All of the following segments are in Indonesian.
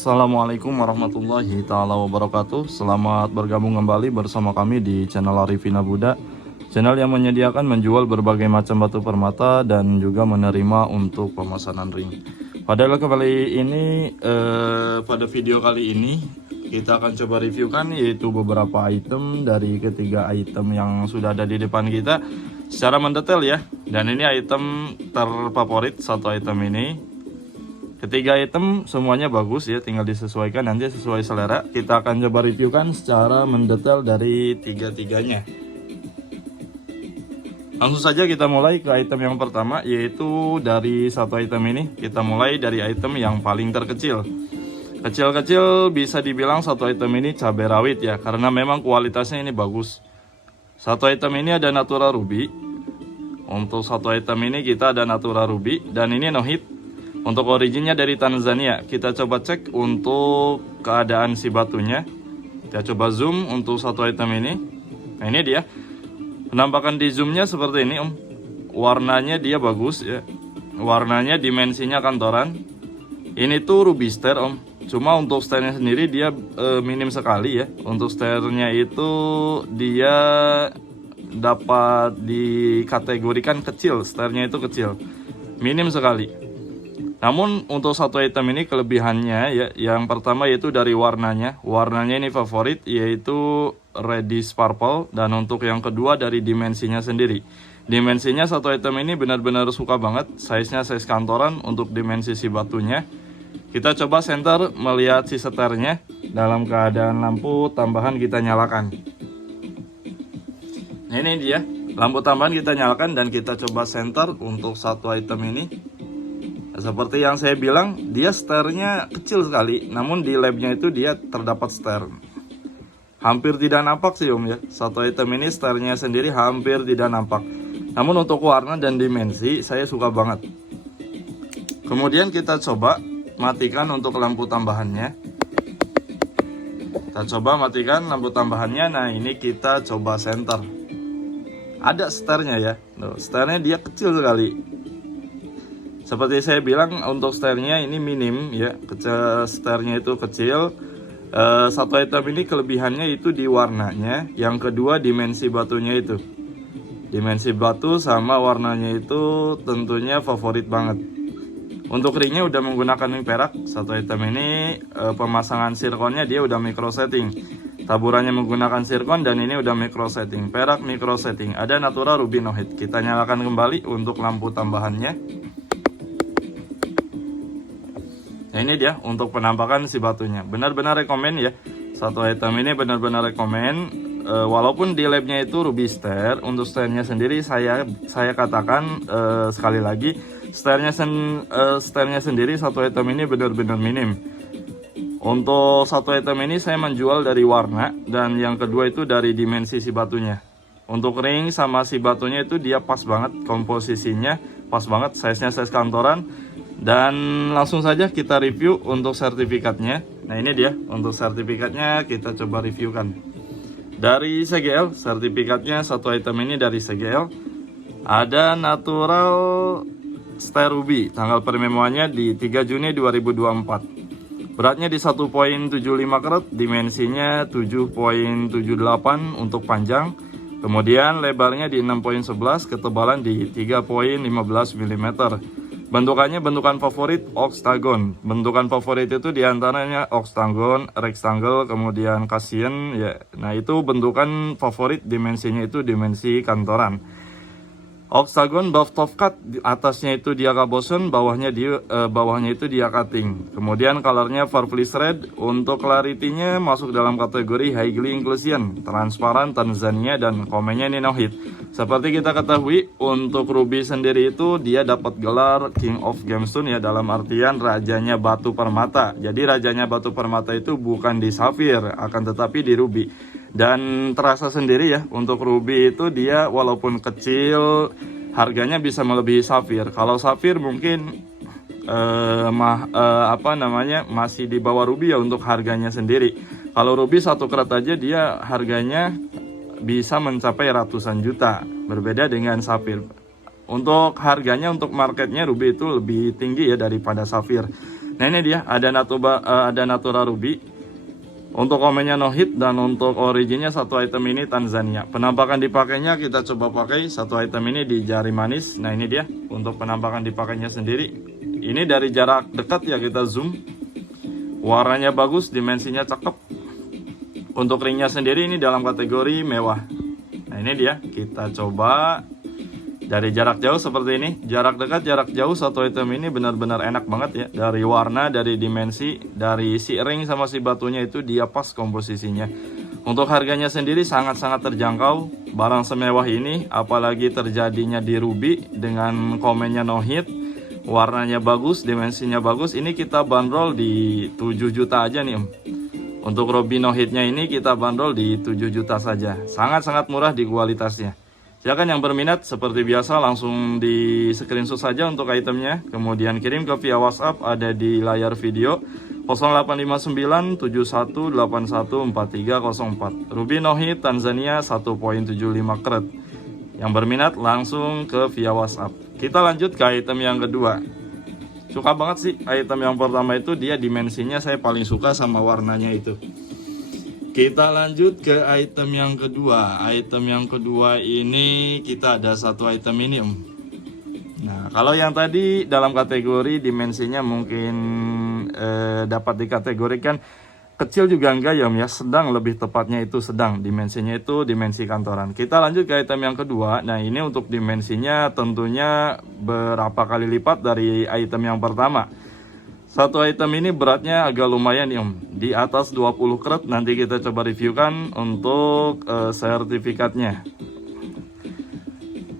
Assalamualaikum warahmatullahi taala wabarakatuh. Selamat bergabung kembali bersama kami di channel Arifina Buddha, channel yang menyediakan menjual berbagai macam batu permata dan juga menerima untuk pemesanan ring. Pada video kali ini kita akan coba reviewkan yaitu beberapa item dari ketiga item yang sudah ada di depan kita secara mendetail ya. Dan ini item terfavorit, satu item ini. Ketiga item semuanya bagus ya, tinggal disesuaikan nanti sesuai selera. Kita akan coba reviewkan secara mendetail dari tiga-tiganya. Langsung saja kita mulai ke item yang pertama, yaitu dari satu item ini. Kita mulai dari item yang paling terkecil. Kecil-kecil bisa dibilang satu item ini cabai rawit ya, karena memang kualitasnya ini bagus. Satu item ini ada natural ruby. Untuk satu item ini kita ada natural ruby dan ini no hit. Untuk originnya dari Tanzania. Kita coba cek untuk keadaan si batunya. Kita coba zoom untuk satu item ini. Nah ini dia. Penampakan di zoomnya seperti ini om. Warnanya dia bagus ya. Warnanya dimensinya kantoran. Ini tuh ruby star om. Cuma untuk starnya sendiri dia minim sekali ya. Untuk starnya itu dia dapat dikategorikan kecil. Starnya itu kecil. Minim sekali. Namun untuk satu item ini kelebihannya ya, yang pertama yaitu dari warnanya. Warnanya ini favorit yaitu reddish purple. Dan untuk yang kedua dari dimensinya sendiri. Dimensinya satu item ini benar-benar suka banget. Size-nya size kantoran untuk dimensi si batunya. Kita coba center melihat si seternya. Dalam keadaan lampu tambahan kita nyalakan. Nah ini dia. Lampu tambahan kita nyalakan dan kita coba center untuk satu item ini. Seperti yang saya bilang, dia starnya kecil sekali, namun di labnya itu dia terdapat star. Hampir tidak nampak sih om ya. Satu item ini starnya sendiri hampir tidak nampak. Namun untuk warna dan dimensi saya suka banget. Kemudian kita coba matikan untuk lampu tambahannya. Kita coba matikan lampu tambahannya. Nah ini kita coba center. Ada starnya ya. Starnya dia kecil sekali. Seperti saya bilang untuk starnya ini minim ya, starnya itu kecil. Satu item ini kelebihannya itu di warnanya. Yang kedua dimensi batunya itu. Dimensi batu sama warnanya itu tentunya favorit banget. Untuk ringnya udah menggunakan ring perak. Satu item ini pemasangan sirkonnya dia udah micro setting. Taburannya menggunakan sirkon dan ini udah micro setting. Perak micro setting. Ada natural ruby no hit. Kita nyalakan kembali untuk lampu tambahannya. Nah ini dia untuk penampakan si batunya. Benar-benar rekomen ya. Satu item ini benar-benar rekomen. Walaupun di labnya itu ruby star, untuk starnya sendiri saya katakan sekali lagi, starnya sendiri satu item ini benar-benar minim. Untuk satu item ini saya menjual dari warna dan yang kedua itu dari dimensi si batunya. Untuk ring sama si batunya itu dia pas banget, komposisinya pas banget, size-nya size kantoran. Dan langsung saja kita review untuk sertifikatnya. Nah ini dia untuk sertifikatnya, kita coba reviewkan. Dari CGL, sertifikatnya satu item ini dari CGL. Ada natural star ruby, tanggal permemoannya di 3 Juni 2024. Beratnya di 1.75 karat, dimensinya 7.78 untuk panjang. Kemudian lebarnya di 6.11, ketebalan di 3.15 mm. Bentukannya bentukan favorit octagon. Bentukan favorit itu diantaranya octagon, rectangle, kemudian Cassian ya. Nah itu bentukan favorit, dimensinya itu dimensi kantoran. Octagon buff top cut, atasnya itu dia kaboson, bawahnya itu dia cutting. Kemudian colornya purplish red. Untuk clarity-nya masuk dalam kategori highly inclusion, transparan Tanzania dan komennya ini no hit. Seperti kita ketahui untuk ruby sendiri itu dia dapat gelar King of Gemstone ya, dalam artian rajanya batu permata. Jadi rajanya batu permata itu bukan di safir, akan tetapi di ruby. Dan terasa sendiri ya, untuk ruby itu dia walaupun kecil harganya bisa melebihi safir. Kalau safir mungkin masih di bawah ruby ya untuk harganya sendiri. Kalau ruby satu karat aja dia harganya bisa mencapai ratusan juta, berbeda dengan safir. Untuk harganya, untuk marketnya ruby itu lebih tinggi ya daripada safir. Nah ini dia, ada Natura Ruby. Untuk komennya no hit dan untuk originnya satu item ini Tanzania. Penampakan dipakainya kita coba pakai satu item ini di jari manis. Nah ini dia untuk penampakan dipakainya sendiri. Ini dari jarak dekat ya, kita zoom. Warnanya bagus, dimensinya cakep. Untuk ringnya sendiri ini dalam kategori mewah. Nah ini dia, kita coba dari jarak jauh seperti ini. Jarak dekat, jarak jauh, satu item ini benar-benar enak banget ya. Dari warna, dari dimensi, dari si ring sama si batunya itu dia pas komposisinya. Untuk harganya sendiri sangat-sangat terjangkau. Barang semewah ini, apalagi terjadinya di Ruby dengan komennya no hit, warnanya bagus, dimensinya bagus. Ini kita bandrol di 7 juta aja nih Om. Untuk Ruby no hitnya ini kita bandrol di 7 juta saja. Sangat-sangat murah di kualitasnya. Silakan yang berminat seperti biasa langsung di screenshot saja untuk itemnya, kemudian kirim ke via WhatsApp, ada di layar video 085971814304. Ruby no hit Tanzania 1.75 karat. Yang berminat langsung ke via WhatsApp. Kita lanjut ke item yang kedua. Suka banget sih item yang pertama itu, dia dimensinya saya paling suka sama warnanya itu. Kita lanjut ke item yang kedua. Item yang kedua ini kita ada satu item ini Om. Nah kalau yang tadi dalam kategori dimensinya mungkin dapat dikategorikan kecil juga enggak ya Om ya. Sedang, lebih tepatnya itu sedang. Dimensinya itu dimensi kantoran. Kita lanjut ke item yang kedua. Nah ini untuk dimensinya tentunya berapa kali lipat dari item yang pertama. Satu item ini beratnya agak lumayan nih Om, di atas 20 karat. Nanti kita coba reviewkan untuk sertifikatnya.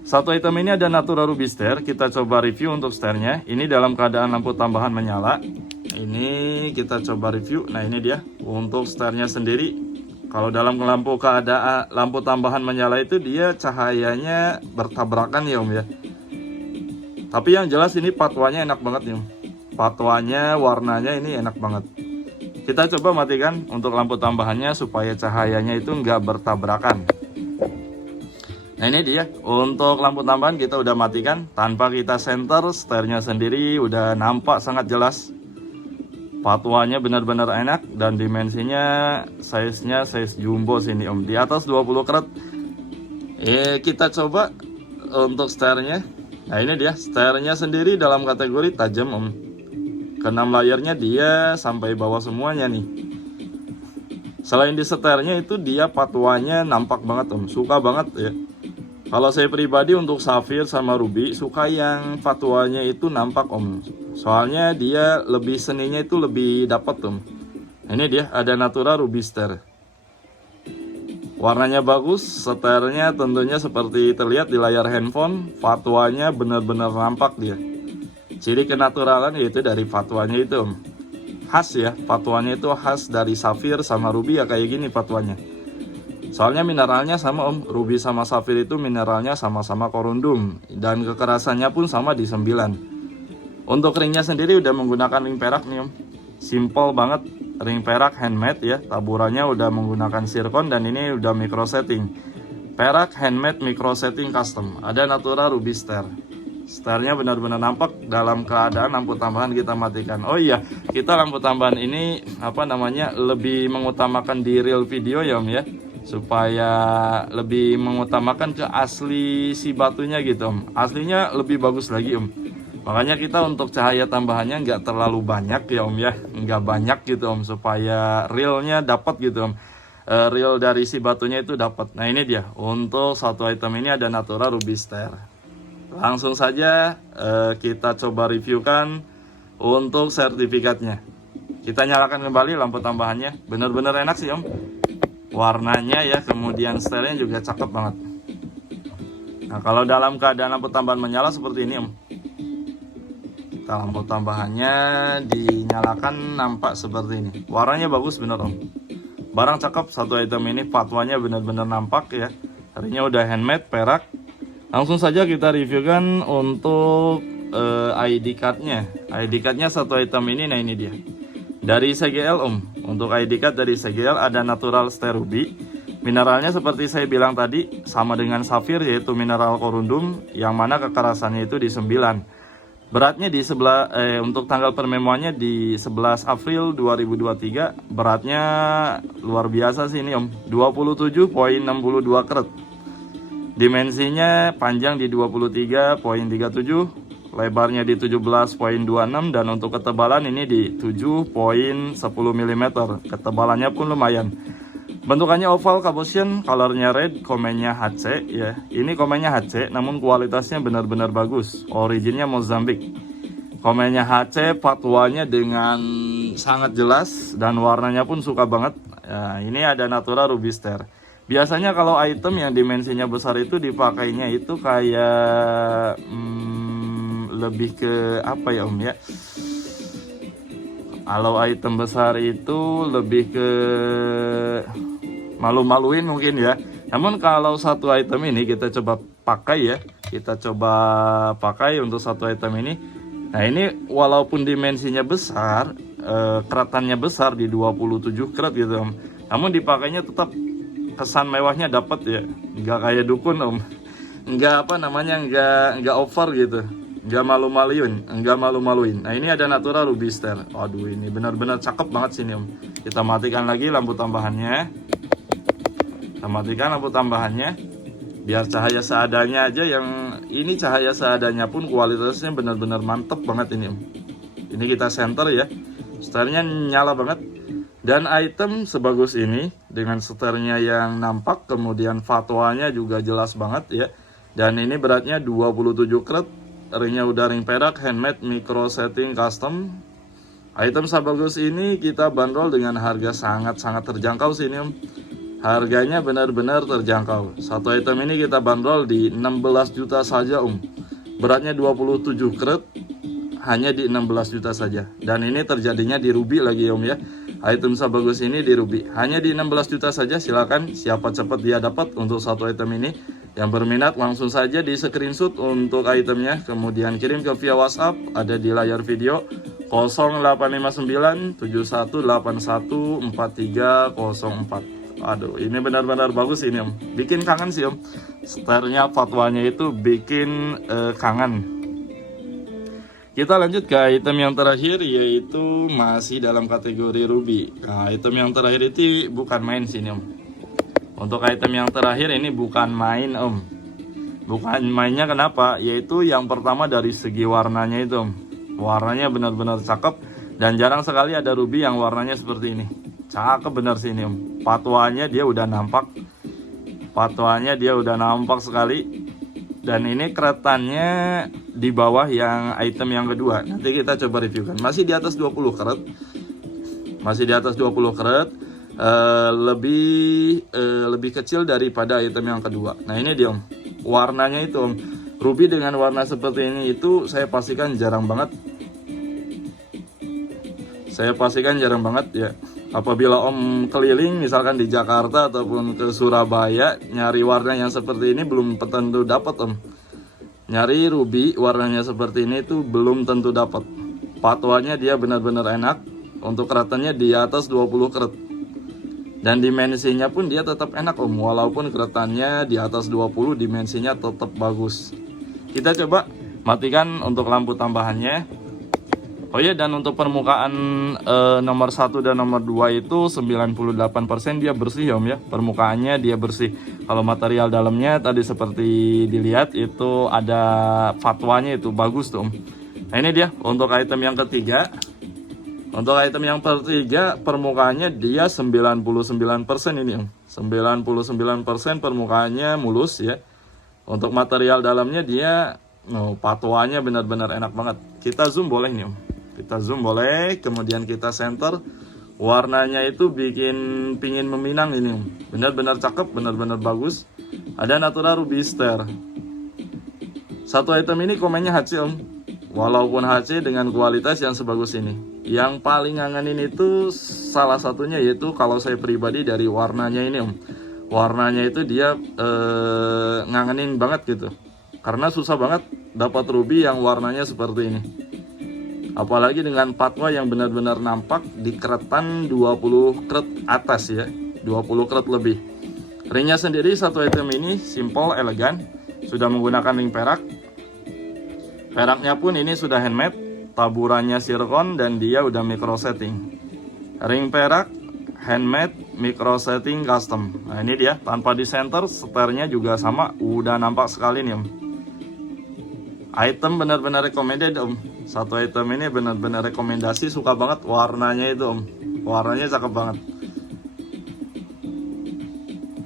Satu item ini ada Natura Ruby Stair. Kita coba review untuk stairnya. Ini dalam keadaan lampu tambahan menyala. Ini kita coba review. Nah ini dia untuk stairnya sendiri. Kalau dalam keadaan lampu tambahan menyala itu dia cahayanya bertabrakan ya Om ya. Tapi yang jelas ini patwanya enak banget nih Om. Patwanya, warnanya ini enak banget. Kita coba matikan untuk lampu tambahannya supaya cahayanya itu nggak bertabrakan. Nah ini dia, untuk lampu tambahan kita udah matikan tanpa kita center. Stairnya sendiri udah nampak sangat jelas. Patwanya benar-benar enak dan dimensinya size-nya size jumbo sini Om, di atas 20 karat. Kita coba untuk stairnya. Nah ini dia, stairnya sendiri dalam kategori tajam Om. Keenam layarnya dia sampai bawah semuanya nih. Selain di setirnya itu dia patwanya nampak banget Om. Suka banget ya. Kalau saya pribadi untuk Safir sama Ruby suka yang patwanya itu nampak Om. Soalnya dia lebih seninya itu lebih dapat Om. Ini dia ada Natura Ruby Stair. Warnanya bagus, setirnya tentunya seperti terlihat di layar handphone. Patwanya benar-benar nampak dia. Ciri kenaturalan yaitu dari fatwanya itu Om. Khas ya, fatwanya itu khas dari Safir sama Ruby ya, kayak gini fatwanya. Soalnya mineralnya sama Om, Ruby sama Safir itu mineralnya sama-sama korundum. Dan kekerasannya pun sama di 9. Untuk ringnya sendiri udah menggunakan ring perak nih Om. Simple banget, ring perak handmade ya. Taburannya udah menggunakan zircon dan ini udah micro setting. Perak handmade micro setting custom. Ada Natura Ruby Stair. Stairnya benar-benar nampak dalam keadaan lampu tambahan kita matikan. Oh iya, kita lampu tambahan ini lebih mengutamakan di real video ya Om ya, supaya lebih mengutamakan ke asli si batunya gitu Om. Aslinya lebih bagus lagi Om. Makanya kita untuk cahaya tambahannya nggak terlalu banyak ya Om ya, nggak banyak gitu Om, supaya realnya dapat gitu Om. Real dari si batunya itu dapat. Nah ini dia, untuk satu item ini ada Natura Ruby Stair. Langsung saja kita coba reviewkan untuk sertifikatnya. Kita nyalakan kembali lampu tambahannya. Benar-benar enak sih Om. Warnanya ya, kemudian stairnya juga cakep banget. Nah kalau dalam keadaan lampu tambahan menyala seperti ini Om. Kita lampu tambahannya dinyalakan nampak seperti ini. Warnanya bagus bener Om. Barang cakep, satu item ini patwanya benar-benar nampak ya. Harinya udah handmade, perak. Langsung saja kita reviewkan untuk ID cardnya. ID cardnya satu item ini, nah ini dia. Dari CGL Om. Untuk ID card dari CGL ada Natural Stair Ruby. Mineralnya seperti saya bilang tadi sama dengan Safir, yaitu mineral korundum, yang mana kekerasannya itu di 9. Beratnya di sebelah untuk tanggal permemoannya di 11 April 2023. Beratnya luar biasa sih ini Om. 27,62 karat. Dimensinya panjang di 23,37, lebarnya di 17,26, dan untuk ketebalan ini di 7,10 mm. Ketebalannya pun lumayan. Bentukannya oval cabotion, colornya red, komennya HC ya. Ini komennya HC, namun kualitasnya benar-benar bagus. Originnya Mozambik. Komennya HC, patwanya dengan sangat jelas dan warnanya pun suka banget. Ya, ini ada Natura Rubister. Biasanya kalau item yang dimensinya besar itu dipakainya itu kayak lebih ke apa ya Om ya? Kalau item besar itu lebih ke malu-maluin mungkin ya. Namun kalau satu item ini kita coba pakai ya, kita coba pakai untuk satu item ini. Nah ini walaupun dimensinya besar, keratannya besar di 27 karat gitu Om, namun dipakainya tetap kesan mewahnya dapat ya. Nggak kayak dukun Om, nggak apa namanya, nggak over gitu, nggak malu-maluin. Nah ini ada Natura Rubister. Aduh ini benar-benar cakep banget sini Om. Kita matikan lagi lampu tambahannya. Kita matikan lampu tambahannya biar cahaya seadanya aja. Yang ini cahaya seadanya pun kualitasnya benar-benar mantep banget ini Om. Ini kita center ya, setelnya nyala banget. Dan item sebagus ini dengan setelnya yang nampak, kemudian fatwanya juga jelas banget ya. Dan ini beratnya 27 karat, ringnya udah ring perak, handmade, micro setting custom. Item sebagus ini kita bandrol dengan harga sangat-sangat terjangkau sini Om. Harganya benar-benar terjangkau. Satu item ini kita bandrol di 16 juta saja Om. Beratnya 27 karat, hanya di 16 juta saja. Dan ini terjadinya di ruby lagi Om ya. Item sebagus ini di ruby, hanya di 16 juta saja. Silakan siapa cepat dia dapat untuk satu item ini. Yang berminat langsung saja di screenshot untuk itemnya, kemudian kirim ke via WhatsApp, ada di layar video 0859 7181 4304. Aduh ini benar-benar bagus ini Om, bikin kangen sih Om. Setelnya fatwanya itu bikin kangen. Kita lanjut ke item yang terakhir, yaitu masih dalam kategori ruby. Nah, item yang terakhir itu bukan main sini Om. Untuk item yang terakhir ini bukan main Om. Bukan mainnya kenapa? Yaitu yang pertama dari segi warnanya itu Om. Warnanya benar-benar cakep. Dan jarang sekali ada ruby yang warnanya seperti ini. Cakep benar sini Om. Patwanya dia udah nampak. Patwanya dia udah nampak sekali. Dan ini keretannya di bawah yang item yang kedua. Nanti kita coba reviewkan. Masih di atas 20 karat. Masih di atas 20 karat. Lebih kecil daripada item yang kedua. Nah ini dia Om. Warnanya itu Om. Ruby dengan warna seperti ini itu saya pastikan jarang banget. Saya pastikan jarang banget ya. Apabila Om keliling misalkan di Jakarta ataupun ke Surabaya, nyari warna yang seperti ini belum tentu dapat Om. Nyari ruby warnanya seperti ini tuh belum tentu dapat. Patwanya dia benar-benar enak. Untuk keratannya di atas 20 karat. Dan dimensinya pun dia tetap enak Om. Walaupun keratannya di atas 20, dimensinya tetap bagus. Kita coba matikan untuk lampu tambahannya. Oh iya, dan untuk permukaan nomor 1 dan nomor 2 itu 98% dia bersih Om ya. Permukaannya dia bersih. Kalau material dalamnya tadi seperti dilihat itu ada fatwanya itu bagus tuh Om. Nah ini dia untuk item yang ketiga. Untuk item yang ketiga permukaannya dia 99% ini Om. 99% permukaannya mulus ya. Untuk material dalamnya dia patwanya benar-benar enak banget. Kita zoom boleh nih Om. Kita zoom boleh, kemudian kita center. Warnanya itu pingin meminang ini Om. Benar-benar cakep, benar-benar bagus. Ada Natura Rubister. Satu item ini komennya HC Om. Walaupun HC dengan kualitas yang sebagus ini. Yang paling ngangenin itu salah satunya yaitu kalau saya pribadi dari warnanya ini Om. Warnanya itu dia ngangenin banget gitu. Karena susah banget dapat ruby yang warnanya seperti ini. Apalagi dengan patwa yang benar-benar nampak di keretan 20 karat atas ya. 20 karat lebih. Ringnya sendiri satu item ini simple, elegan. Sudah menggunakan ring perak. Peraknya pun ini sudah handmade, taburannya zircon dan dia udah micro setting. Ring perak handmade, micro setting custom. Nah ini dia, tanpa di center, setirnya juga sama, udah nampak sekali nih om. Item benar-benar recommended om. Satu item ini benar-benar rekomendasi, suka banget warnanya itu om. Warnanya cakep banget.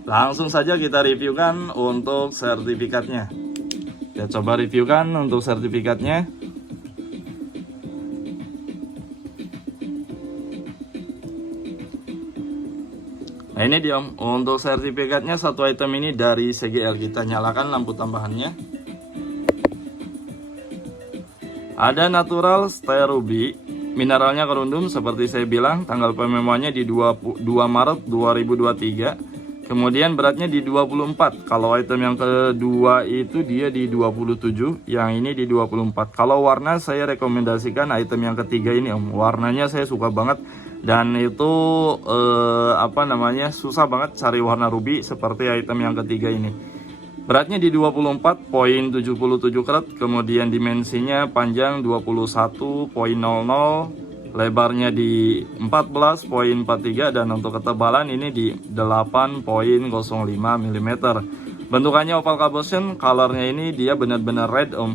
Langsung saja kita reviewkan untuk sertifikatnya. Kita coba reviewkan untuk sertifikatnya. Nah ini dia om, untuk sertifikatnya satu item ini dari CGL. Kita nyalakan lampu tambahannya. Ada natural style ruby, mineralnya kerundum seperti saya bilang, tanggal pememoannya di 22 Maret 2023. Kemudian beratnya di 24. Kalau item yang kedua itu dia di 27, yang ini di 24. Kalau warna saya rekomendasikan item yang ketiga ini om. Warnanya saya suka banget. Dan itu susah banget cari warna ruby seperti item yang ketiga ini. Beratnya di 24,77 karat, kemudian dimensinya panjang 21,00, lebarnya di 14,43 dan untuk ketebalan ini di 8,05 mm. Bentukannya oval cabochon, colornya ini dia benar-benar red om.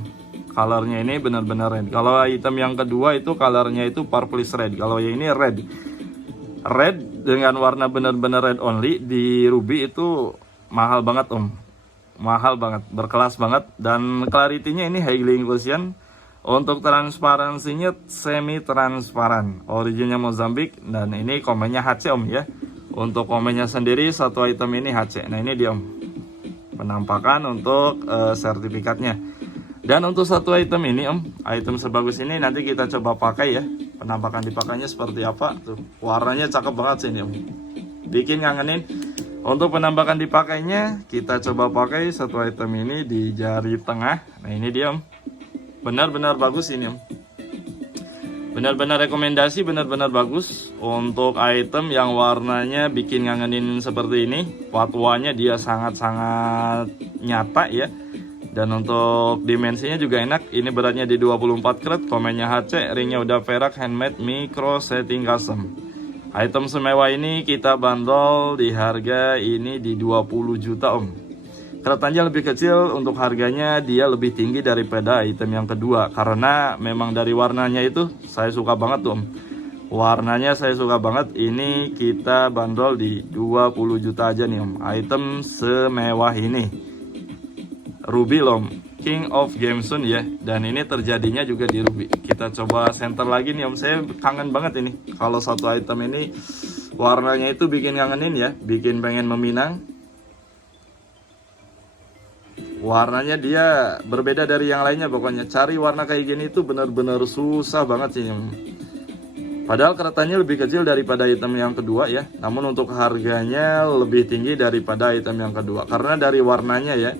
Colornya ini benar-benar red. Kalau item yang kedua itu colornya itu purplish red. Kalau yang ini red. Red dengan warna benar-benar red only di ruby itu mahal banget om. Mahal banget, berkelas banget. Dan clarity-nya ini highly inclusion. Untuk transparansinya semi transparan. Originnya Mozambik dan ini komennya HC om ya. Untuk komennya sendiri satu item ini HC. Nah ini dia om. Penampakan untuk sertifikatnya. Dan untuk satu item ini om, item sebagus ini nanti kita coba pakai ya. Penampakan dipakainya seperti apa tuh. Warnanya cakep banget sih ini om. Bikin ngangenin. Untuk penampakan dipakainya kita coba pakai satu item ini di jari tengah. Nah ini dia om. Benar-benar bagus ini om. Benar-benar rekomendasi, benar-benar bagus. Untuk item yang warnanya bikin ngangenin seperti ini. Fatwanya dia sangat-sangat nyata ya. Dan untuk dimensinya juga enak. Ini beratnya di 24 karat, komennya HC, ringnya udah perak, handmade, micro setting custom. Item semewah ini kita bandrol di harga ini di 20 juta om. Keretanya lebih kecil, untuk harganya dia lebih tinggi daripada item yang kedua. Karena memang dari warnanya itu saya suka banget tuh om. Warnanya saya suka banget. Ini kita bandrol di 20 juta aja nih om. Item semewah ini ruby loh, King of Gamezone ya. Dan ini terjadinya juga di ruby. Kita coba center lagi nih om. Saya kangen banget ini. Kalau satu item ini warnanya itu bikin kangenin ya. Bikin pengen meminang. Warnanya dia berbeda dari yang lainnya. Pokoknya cari warna kayak gini itu benar-benar susah banget sih om. Padahal keretanya lebih kecil daripada item yang kedua ya. Namun untuk harganya lebih tinggi daripada item yang kedua. Karena dari warnanya ya.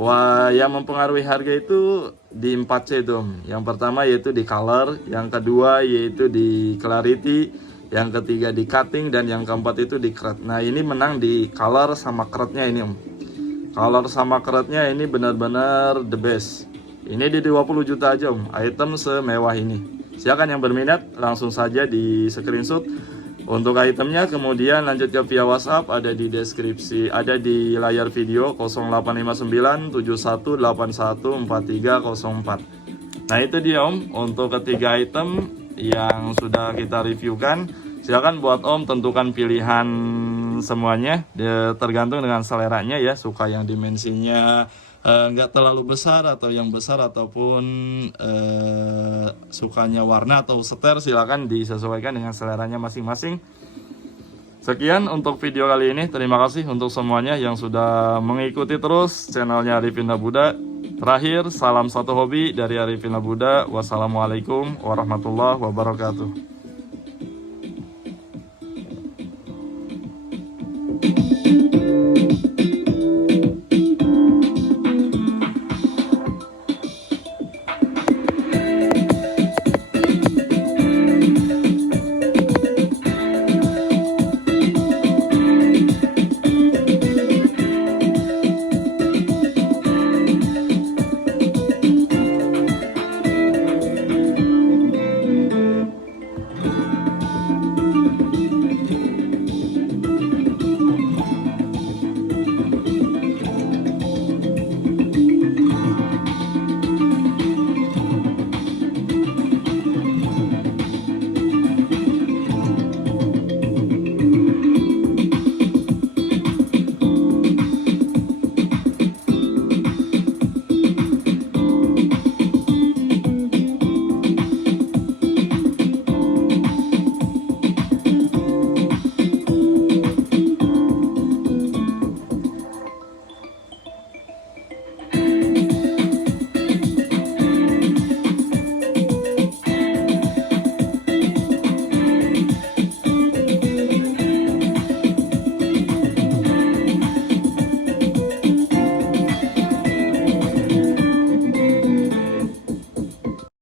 Wah, yang mempengaruhi harga itu di 4C itu om. Yang pertama yaitu di color, yang kedua yaitu di clarity, yang ketiga di cutting, dan yang keempat itu di cred. Nah ini menang di color sama crednya ini om. Color sama crednya ini benar-benar the best. Ini di 20 juta aja om, item semewah ini. Silakan yang berminat langsung saja di screenshot untuk itemnya, kemudian lanjut ke via WhatsApp, ada di deskripsi, ada di layar video 085971814304. Nah itu dia om, untuk ketiga item yang sudah kita reviewkan. Silakan buat om tentukan pilihan semuanya, tergantung dengan seleranya ya, suka yang dimensinya nggak terlalu besar atau yang besar, ataupun sukanya warna atau setir, silakan disesuaikan dengan seleranya masing-masing. Sekian untuk video kali ini, terima kasih untuk semuanya yang sudah mengikuti terus channelnya Arifin Labuda. Terakhir, salam satu hobi dari Arifin Labuda. Wassalamualaikum warahmatullahi wabarakatuh.